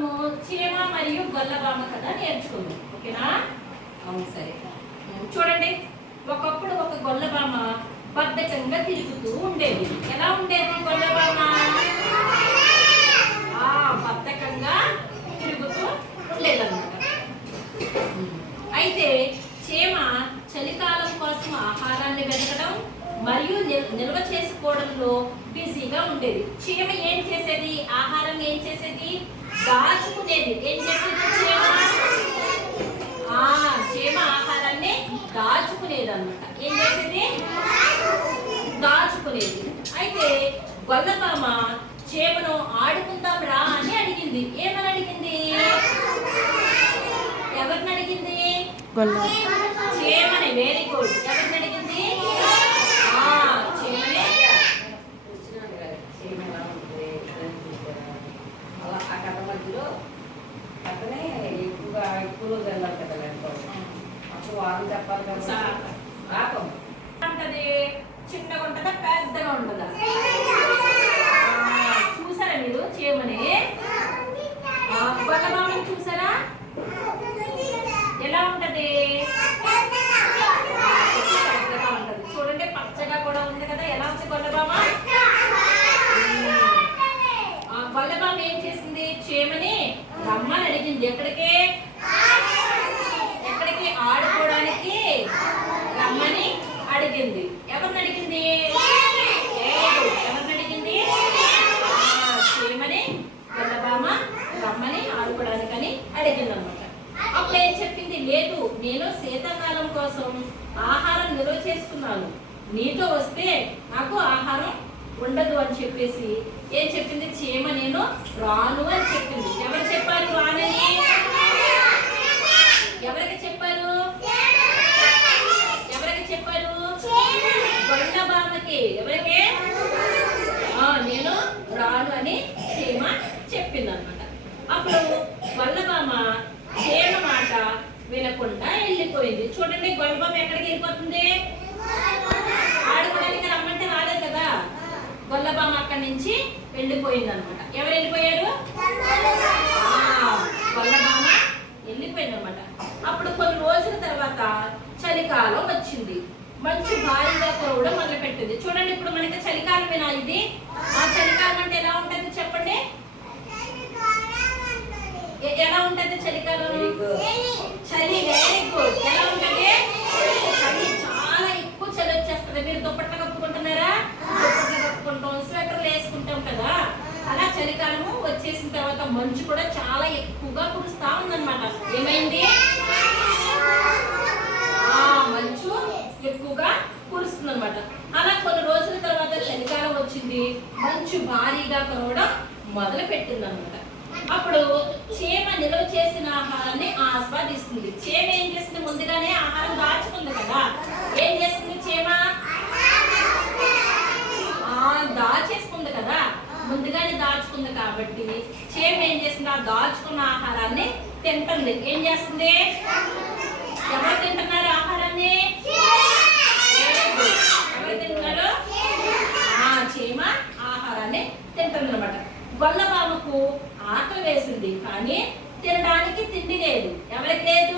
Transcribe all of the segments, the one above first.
మనము చీమ మరియు గొల్లబామ కథ నేర్చుకుందాం. ఓకేనా? అవును, సరే. చూడండి, ఒకప్పుడు ఒక గొల్లబామ బద్ధకంగా తిరుగుతూ ఉండేది. ఎలా ఉండేది గొల్లబామ? బద్ధకంగా తిరుగుతూ ఉండేదన్నమాట. అయితే చీమ చలికాలం కోసం ఆహారాన్ని వెతకడం మరియు నిల్వ చేసుకోవడంలో బిజీగా ఉండేది. చీమ ఏం చేసేది? ఆహారం ఏం చేసేది? దాచుకునేది. ఏం చేసేది చీమ? చీమ ఆహారాన్ని దాచుకునేది అన్నమాట. ఏం చేసేది? దాచుకునేది. అయితే గొల్లబామ చీమను ఆడుకుందాం రా అని అడిగింది. ఏమని అడిగింది? ఎవరిని అడిగింది? చీమని. Very good. ఎవరిని అడిగింది? చీమనే. అతనే ఎక్కువ రోజు వెళ్ళాలి కదా, అప్పుడు వారం చెప్పాలి కదా. ఉంటది చిన్నగా ఉంటుందా పెద్దగా ఉంటుందా? చూసారా మీరు చీమని? గొల్లబామని చూసారా? ఎలా ఉంటది? పెద్దగా ఉంటది. చూడండి, పచ్చగా కూడా ఉంది కదా. ఎలా ఉంది గొల్లబామ? గొల్లబామ ఏం చేసింది? చీమని రమ్మని అడిగింది. ఎక్కడికి? ఎక్కడికి? ఆడుకోవడానికి రమ్మని అడిగింది. ఎవరిని అడిగింది? ఎవరిని అడిగింది? చీమని గొల్లబామ రమ్మని ఆడుకోవడానికని అడిగింది అన్నమాట. అప్పుడు ఏం చెప్పింది? లేదు, నేను శీతాకాలం కోసం ఆహారం నిల్వ చేసుకున్నాను, నీతో వస్తే నాకు ఆహారం ఉండదు అని చెప్పేసి ఏం చెప్పింది? చీమ నేను రాను అని చెప్పింది. ఎవరు చెప్పారు రానని? ఎవరికి చెప్పారు? ఎవరికి చెప్పారు? గొల్లబామకి. ఎవరికి? నేను రాను అని చీమ చెప్పింది అనమాట. అప్పుడు గొల్లబామ చీమ మాట వినకుండా వెళ్ళిపోయింది. చూడండి, గొల్లబామ ఎక్కడికి వెళ్ళిపోతుంది? ఆడుకోవడానికి రమ్మంటే రాలేదు కదా. గొల్లబామ అక్కడి నుంచి వెళ్ళిపోయింది అనమాట. ఎవరు వెళ్ళిపోయారు? గొల్లబామ వెళ్ళిపోయింది అనమాట. అప్పుడు కొన్ని రోజుల తర్వాత చలికాలం వచ్చింది. మంచి భారీగా కురవడం మొదలుపెట్టింది. చూడండి, ఇప్పుడు మనకి చలికాలమేనా ఇది? చలికాలం అంటే ఎలా ఉంటుంది చెప్పండి? ఎలా ఉంటుంది చలికాలం? చలి. Very good. ఎలా ఉంటుంది? చలి, చాలా ఎక్కువ చలి వచ్చేస్తుంది. మీరు దుప్పట్లు కప్పుకుంటున్నారా? దుప్పట్లు కప్పుకుంటాం, స్వెటర్లు వేసుకుంటాం కదా. అలా చలికాలము వచ్చేసిన తర్వాత మంచు కూడా చాలా ఎక్కువగా కురుస్తా ఉందన్నమాట. ఏమైంది? మంచు ఎక్కువగా కురుస్తుంది అనమాట. అలా కొన్ని రోజుల తర్వాత చలికాలం వచ్చింది. మంచు భారీగా కురవడం మొదలు పెట్టింది అనమాట. అప్పుడు చీమ నిల్వ చేసిన ఆహారాన్ని ఆస్వాదిస్తుంది. చీమ ఏం చేస్తుంది? ముందుగానే ఆహారం దాచుకుంది కదా. ఏం చేస్తుంది చీమ? దాచేసుకుంది కదా. ముందుగానే దాచుకుంది కాబట్టి చీమ ఏం చేస్తుంది? ఆ దాచుకున్న ఆహారాన్ని తింటుంది. ఏం చేస్తుంది? ఎవరు తింటున్నారు ఆహారాన్ని? ఎవరు తింటున్నారు? చీమ ఆహారాన్ని తింటుంది అనమాట. గొల్లబామకు ఆకలి వేసింది, కానీ తినడానికి తిండి లేదు. ఎవరికి లేదు?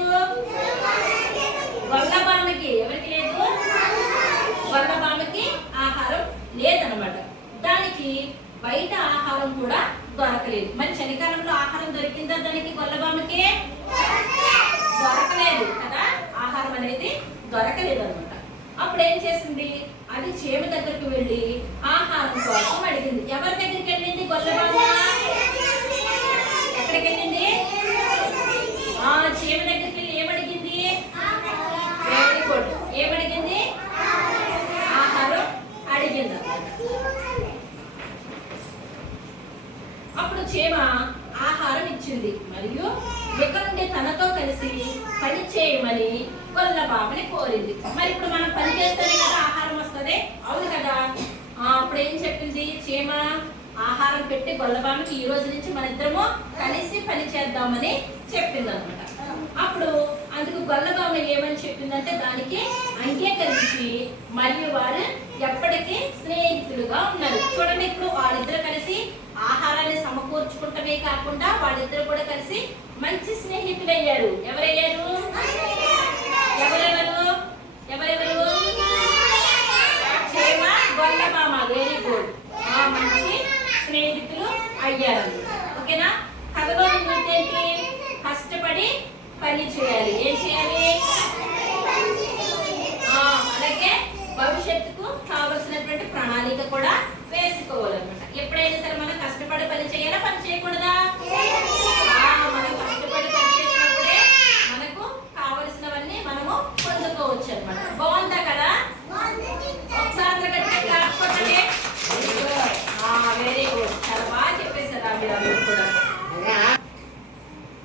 గొల్లబామకి. ఎవరికి లేదు? గొల్లబామకి ఆహారం లేదనమాట. దానికి బయట ఆహారం కూడా దొరకలేదు. మరి చలికాలంలో ఆహారం దొరికిందా దానికి? గొల్లబామకి దొరకలేదు కదా. ఆహారం అనేది దొరకలేదు అనమాట. అప్పుడు ఏం చేసింది? అది చీమ దగ్గరికి వెళ్ళి ఆహారం కోసం అడిగింది. ఎవరి దగ్గరికి వెళ్ళింది గొల్లబామ? ఎక్కడికి వెళ్ళింది? చీమ దగ్గరికి వెళ్ళి ఏమడిగింది? Very good. ఏమడిగింది? ఆహారం అడిగింది అన్నమాట. అప్పుడు చీమ ఆహారం ఇచ్చింది మరియు ఇక నుండి తనతో కలిసి పని చేయమని గొల్లబామని కోరింది. మరి ఇప్పుడు మనం పని చేస్తేనే కదా ఆహారం వస్తుంది, అవును కదా. అప్పుడు ఏం చెప్పింది చీమ? ఆహారం పెట్టి గొల్లబామకి ఈ రోజు నుంచి మన ఇద్దరము కలిసి పని చేద్దామని చెప్పింది అనమాట. అప్పుడు అందుకు గొల్లబామ ఏమని చెప్పిందంటే దానికి అంగీకరించి మరియు వారు ఎప్పటికీ స్నేహితులుగా ఉన్నారు. చూడండి, ఇప్పుడు వాళ్ళిద్దరు కలిసి ఆహారాన్ని సమకూర్చుకుంటమే కాకుండా వాళ్ళిద్దరు కూడా కలిసి మంచి స్నేహితులయ్యారు. ఎవరయ్యారు? ఎవరెవరు ఎవరెవరు? చీమ, గొల్లమామ. Very good. మంచి స్నేహితులు అయ్యారు.